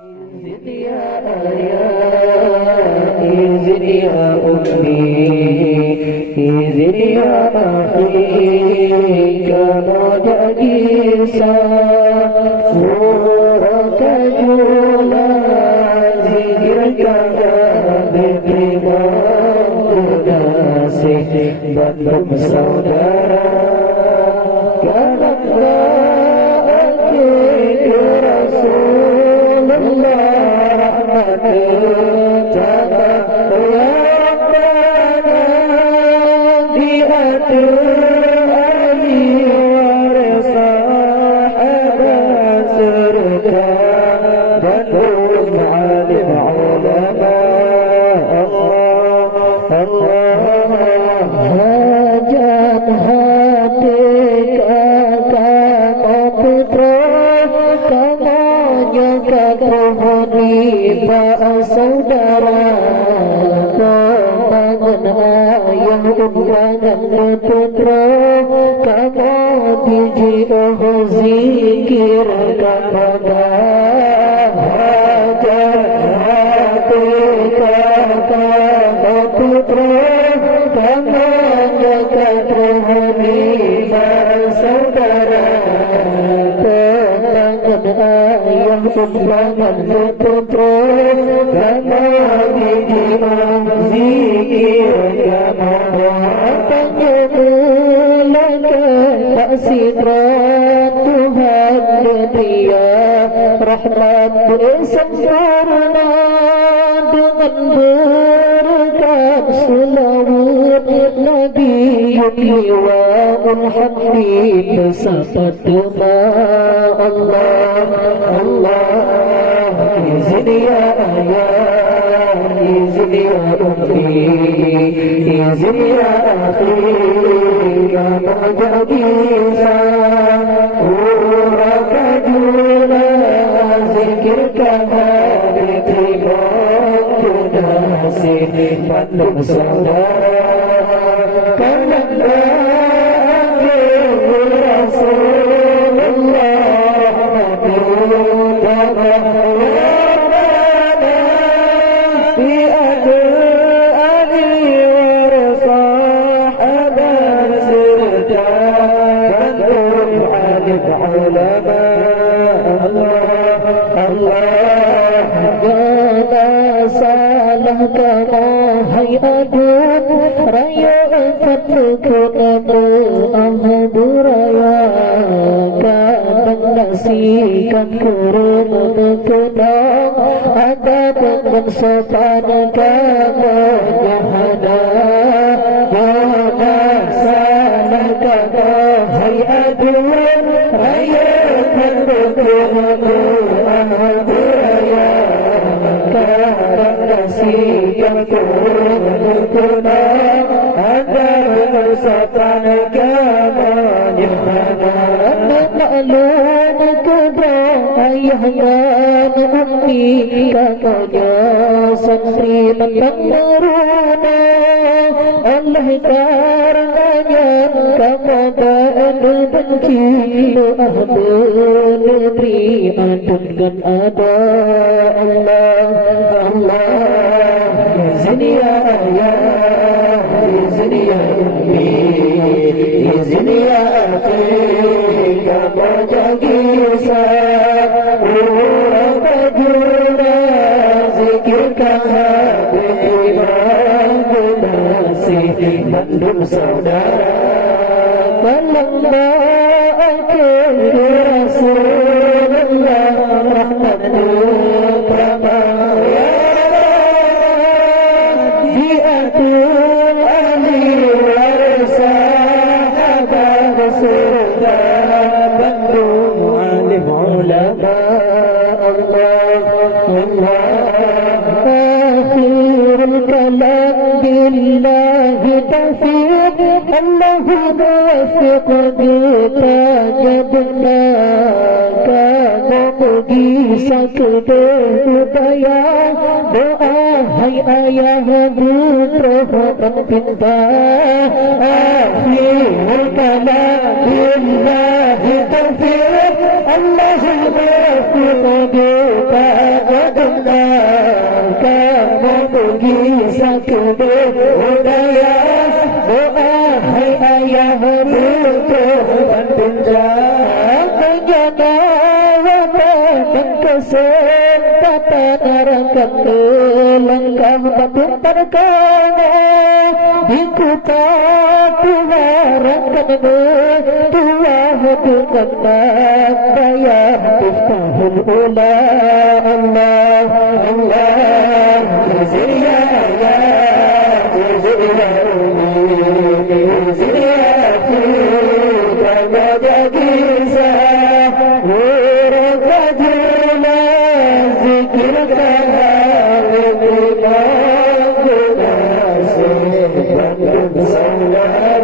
زد يا آياتي زد يا أمي زد يا أخي كما جديسا نورك جولا ذكرك بكرمك ناسي بندم saudara karena saudara pembangun ayah undangan putra kamu diji'uh zikir kepada hati kamu putra kamu jaga rohani saudara pembangun ayah undangan putra kamu diji'uh zikir kepada tak sidrat Tuhan dia rahmat bersempurna dengan berkat selawat Nabi liwa'ul habib sahabat Allah Allah izin ya ayah izin ya ummi izin ya akhi kama jadisa uraka jula zikirka diterima kunasi pandang saudara karena nasikan kurung berkedang ada dengan sopan kamu jahada mana salah kamu hai aduan rayakan berkedang ahaduraya karena nasikan kurung berkedang ada dengan sopan kamu jahada maklum kubra ayahnya ummi kakaknya santri menuruna Allah karenanya kamu benci doa beri adukan ada Allah Allah izin ya ayah izin ya ummi izin ya akhi kamu jagisa uraka juna zikirkan beriman kunasi bandung saudara balanglah akhir Rasulullah rahmatul pramaya diatur ahli warsa sahabat Rasulullah الله موفق بتاجبنا kamu bisa kedaya doa hai ayah putra tercinta akhir kalam billah taufiq Allah موفق بتاجbina bisa kebe budaya doa hai ayah putra dan pinjam menjana dan kesempatan rakan langkah batin terkena di kota tua rakan tua dengan daya tahun ula Allah Allah Zia ya Zia Zia Jaga jagisa Urakajuna zikirkan Umakuna Sebab